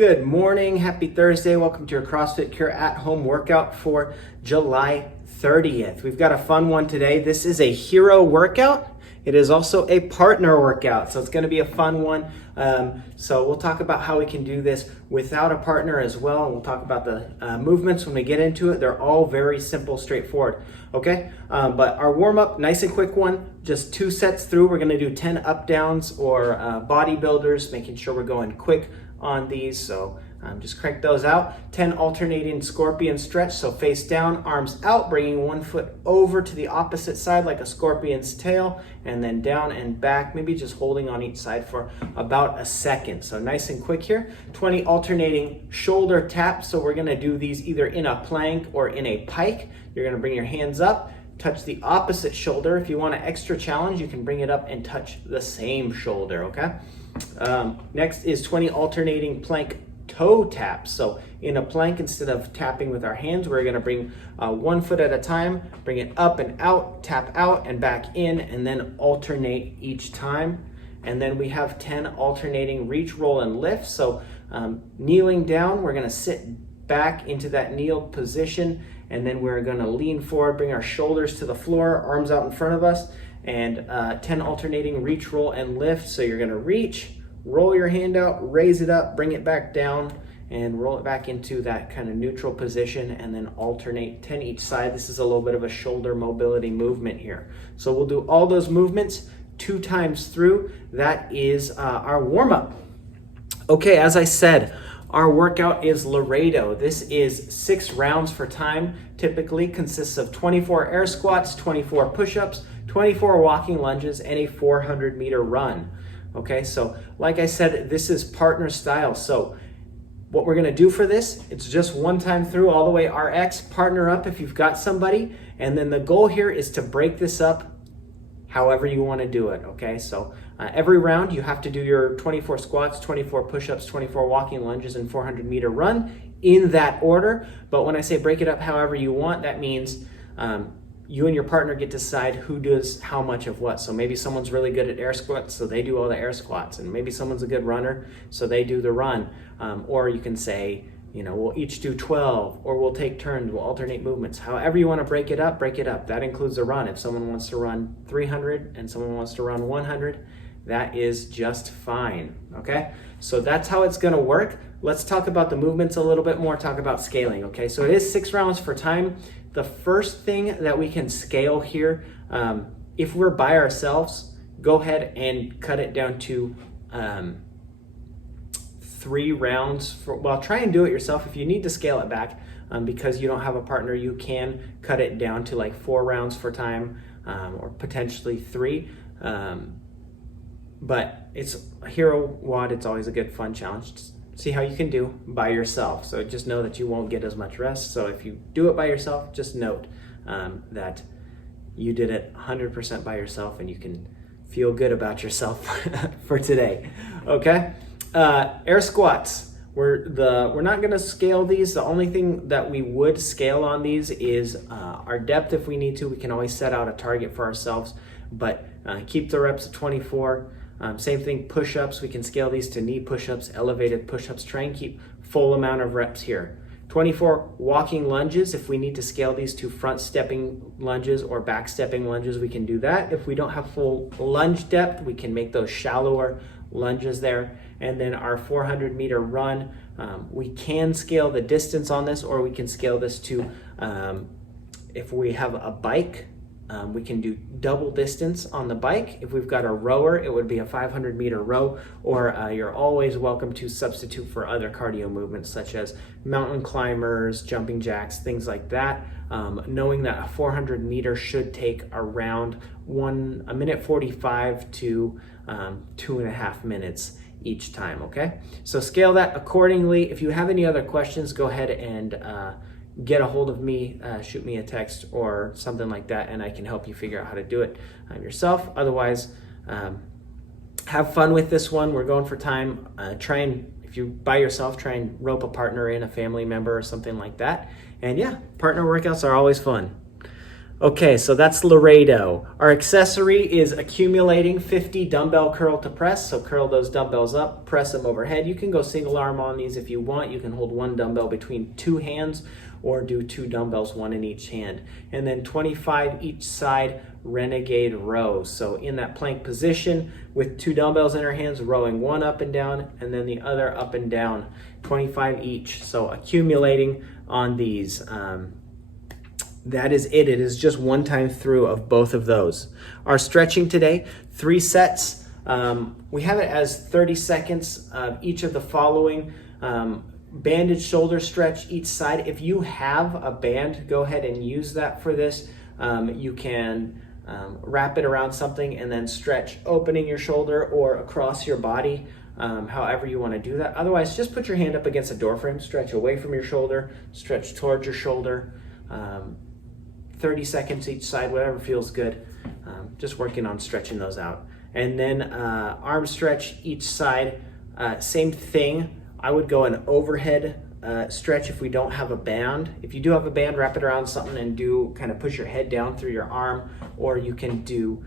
Good morning, happy Thursday. Welcome to your CrossFit Cure at home workout for July 30th. We've got a fun one today. This is a hero workout. It is also a partner workout, so it's going to be a fun one. So we'll talk about how we can do this without a partner as well, and we'll talk about the movements when we get into it. They're all very simple, straightforward, okay? But our warm-up, nice and quick one, just 2 sets through. We're going to do 10 up-downs or bodybuilders, making sure we're going quick on these, so just crank those out. 10 alternating scorpion stretch, so face down, arms out, bringing one foot over to the opposite side like a scorpion's tail, and then down and back, maybe just holding on each side for about a second. So nice and quick here. 20 alternating shoulder taps, so we're gonna do these either in a plank or in a pike. You're gonna bring your hands up, touch the opposite shoulder. If you want an extra challenge, you can bring it up and touch the same shoulder, okay? Next is 20 alternating plank toe taps. So in a plank, instead of tapping with our hands, we're gonna bring 1 foot at a time, bring it up and out, tap out and back in, and then alternate each time. And then we have 10 alternating reach, roll, and lift. So kneeling down, we're gonna sit back into that kneeled position, and then we're gonna lean forward, bring our shoulders to the floor, arms out in front of us, and 10 alternating reach, roll, and lift. So you're gonna reach, roll your hand out, raise it up, bring it back down, and roll it back into that kind of neutral position, and then alternate 10 each side. This is a little bit of a shoulder mobility movement here. So we'll do all those movements 2 times through. That is our warm-up. Okay, as I said, our workout is Laredo. This is 6 rounds for time, typically consists of 24 air squats, 24 push-ups, 24 walking lunges, and a 400-meter run. Okay, so like I said, this is partner style. So what we're gonna do for this, it's just 1 time through all the way RX, partner up if you've got somebody, and then the goal here is to break this up however you wanna do it, okay? So every round you have to do your 24 squats, 24 push-ups, 24 walking lunges, and 400-meter run in that order. But when I say break it up however you want, that means you and your partner get to decide who does how much of what. So maybe someone's really good at air squats, so they do all the air squats, and maybe someone's a good runner, so they do the run. Or you can say, you know, we'll each do 12, or we'll take turns, we'll alternate movements. However you want to break it up, break it up. That includes a run. If someone wants to run 300 and someone wants to run 100, that is just fine, okay? So that's how it's gonna work. Let's talk about the movements a little bit more, talk about scaling, okay? So it is 6 rounds for time. The first thing that we can scale here, if we're by ourselves, go ahead and cut it down to 3 rounds. Well, try and do it yourself. If you need to scale it back because you don't have a partner, you can cut it down to like 4 rounds for time or potentially 3. But it's hero WOD, it's always a good fun challenge. Just see how you can do by yourself. So just know that you won't get as much rest. So if you do it by yourself, just note that you did it 100% by yourself, and you can feel good about yourself for today, okay? Air squats, we're not gonna scale these. The only thing that we would scale on these is our depth. If we need to, we can always set out a target for ourselves, but keep the reps at 24. Same thing, push-ups, we can scale these to knee push-ups, elevated push-ups. Try and keep full amount of reps here. 24 walking lunges, if we need to scale these to front stepping lunges or back stepping lunges, we can do that. If we don't have full lunge depth, we can make those shallower lunges there. And then our 400-meter run, we can scale the distance on this, or we can scale this to, if we have a bike, we can do double distance on the bike. If we've got a rower, it would be a 500-meter row, or you're always welcome to substitute for other cardio movements such as mountain climbers, jumping jacks, things like that. Knowing that a 400-meter should take around 1 minute 45 to 2.5 minutes each time, okay? So scale that accordingly. If you have any other questions, go ahead and get a hold of me, shoot me a text or something like that, and I can help you figure out how to do it yourself. Otherwise, have fun with this one. We're going for time. Try and, if you're by yourself, try and rope a partner in, a family member or something like that. And yeah, partner workouts are always fun. Okay, so that's Laredo. Our accessory is accumulating 50 dumbbell curl to press. So curl those dumbbells up, press them overhead. You can go single arm on these if you want. You can hold one dumbbell between two hands or do two dumbbells, one in each hand. And then 25 each side Renegade Rows. So in that plank position with two dumbbells in our hands, rowing one up and down and then the other up and down, 25 each. So accumulating on these. That is it. It is just one time through of both of those. Our stretching today, 3 sets. We have it as 30 seconds of each of the following. Banded shoulder stretch each side. If you have a band, go ahead and use that for this. You can wrap it around something and then stretch opening your shoulder or across your body, however you want to do that. Otherwise, just put your hand up against a door frame, stretch away from your shoulder, stretch towards your shoulder. 30 seconds each side, whatever feels good. Just working on stretching those out. And then arm stretch each side, same thing. I would go an overhead stretch if we don't have a band. If you do have a band, wrap it around something and do kind of push your head down through your arm, or you can do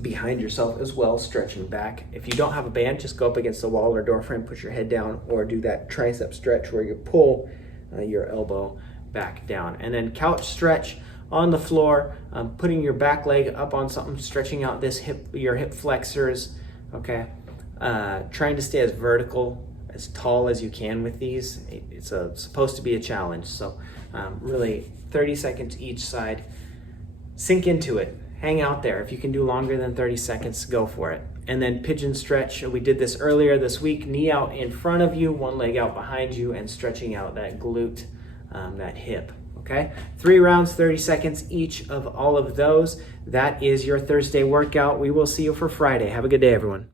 behind yourself as well, stretching back. If you don't have a band, just go up against the wall or door frame, push your head down, or do that tricep stretch where you pull your elbow back down. And then couch stretch on the floor, putting your back leg up on something, stretching out this your hip flexors, okay? Trying to stay as vertical, as tall as you can with these. It's supposed to be a challenge. So really 30 seconds each side. Sink into it, hang out there. If you can do longer than 30 seconds, go for it. And then pigeon stretch, we did this earlier this week, knee out in front of you, one leg out behind you, and stretching out that glute, that hip, okay? 3 rounds, 30 seconds each of all of those. That is your Thursday workout. We will see you for Friday. Have a good day, everyone.